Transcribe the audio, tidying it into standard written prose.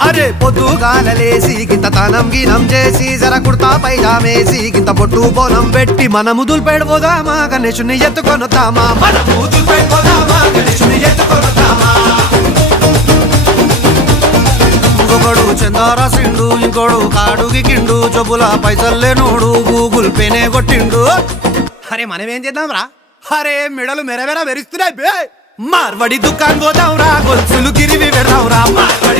అరే పొద్దుగాలలేసి గింత తనం గినం చేసి జర కుర్తా పైజామేసి గింత పొట్టు బోనం పెట్టి మనము దుల్పెడిపోదామా గణేశుని ఎత్తుకొనొద్దామా మనము దుల్పెడిపోదామా గణేశుని ఎత్తుకొనొద్దామా ఇంకొకడు చందారాసిండు ఇంకోడు కాడుగి కిండు జబ్బుల పైసల్లేనోడు గూగుల్ పేనే కొట్టిండు అరే మనమేం చేద్దాం రా అరే మెడలు మెరమెర మెరుస్తున్నాయి బే మార్వడి దుకాన్ పోదాం రా గొలుసులు గిరివి వెళ్దాం రా మార్వడి